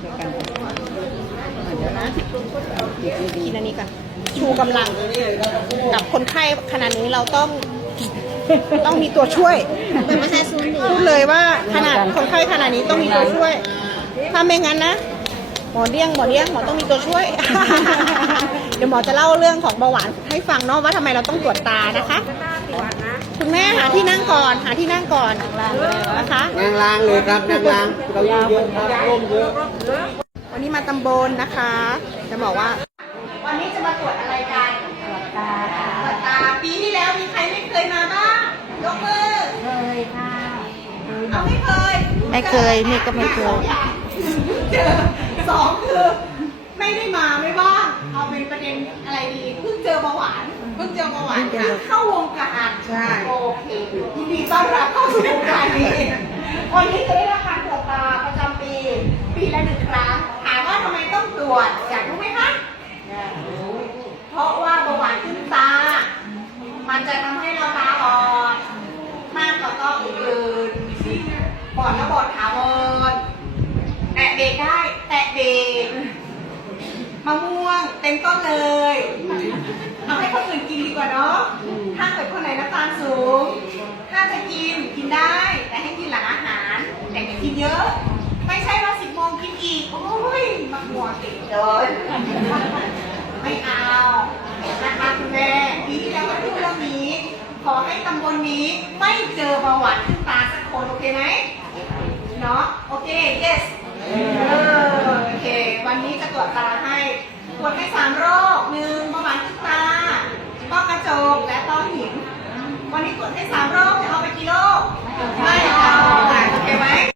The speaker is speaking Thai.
ช่วยกันเดี๋ยวนะกินอันนี้ก่อนชูกำลัง กับคนไข้ขนาดนี้เราต้องต้องมีตัวช่วยพูดเลยว่าขนาดคนไข้ขนาดนี้ต้องมีตัวช่วย ถ้าไม่งั้นนะ หมอเดี้ยงหมอเดี้ยงหมอต้องมีตัวช่วย เดี๋ยวหมอจะเล่าเรื่องของเบาหวานให้ฟังเนาะว่าทำไมเราต้องตรวจตานะคะ คุณแม่หาที่นั่งก่อน หาที่นั่งก่อนนะคะนั่งล้างเลยครับนั่งล้างเก้าอี้เยอะครับร่มเยอะวันนี้มาตำบลนะคะ จะบอกว่า วันนี้จะมาตรวจอะไรกันตรวจตาตรวจตาปีที่แล้วมีใครไม่เคยมาบ้างยกมือเคยค่ะเอาไม่เคยไม่เคยนี่ก็ไม่เคยเจอสองคือ เพิ่งเจอเบาหวานค่ะ เข้าวงการใช่ โอเคยินดีต้อนรับเข้าสู่วงการนี้วันนี้จะได้รับการตรวจตาประจำปี ปีละหนึ่งครั้ง ถามว่าทำไมต้องตรวจอยากรู้ไหมคะเพราะว่าเบาหวานขึ้นตา มันจะทำให้เราตาบอดมากกว่าต้ออื่นๆบอดแล้วบอดถาวรแตะเบรกได้ แตะเบรกมะม่วงเต็มต้นเลยเอาให้คนอื่นกินดีกว่าเนาะ ถ้าเกิดคนไหนน้ำตาลสูง ถ้าจะกินกินได้ แต่ให้กินหลังอาหาร แต่อย่ากินเยอะ ไม่ใช่ว่าสิบโมงกินอีก โอ้ยมักมัวติดเดินไม่เอานะคะคุณแม่ปีที่แล้วก็พูดเรื่องนี้ ขอให้ตำบลนี้ไม่เจอเบาหวานขึ้นตาสักคนโอเคไหมเนาะโอเค yes เออโอเค วันนี้จะตรวจตาให้ตรวจให้สามโรคหนึ่งเบาหวานขึ้นตา ต้อกระจก และต้อหิน วันนี้ตรวจ ให้สามรอบจะเอาไปกี่โรคไม่เอา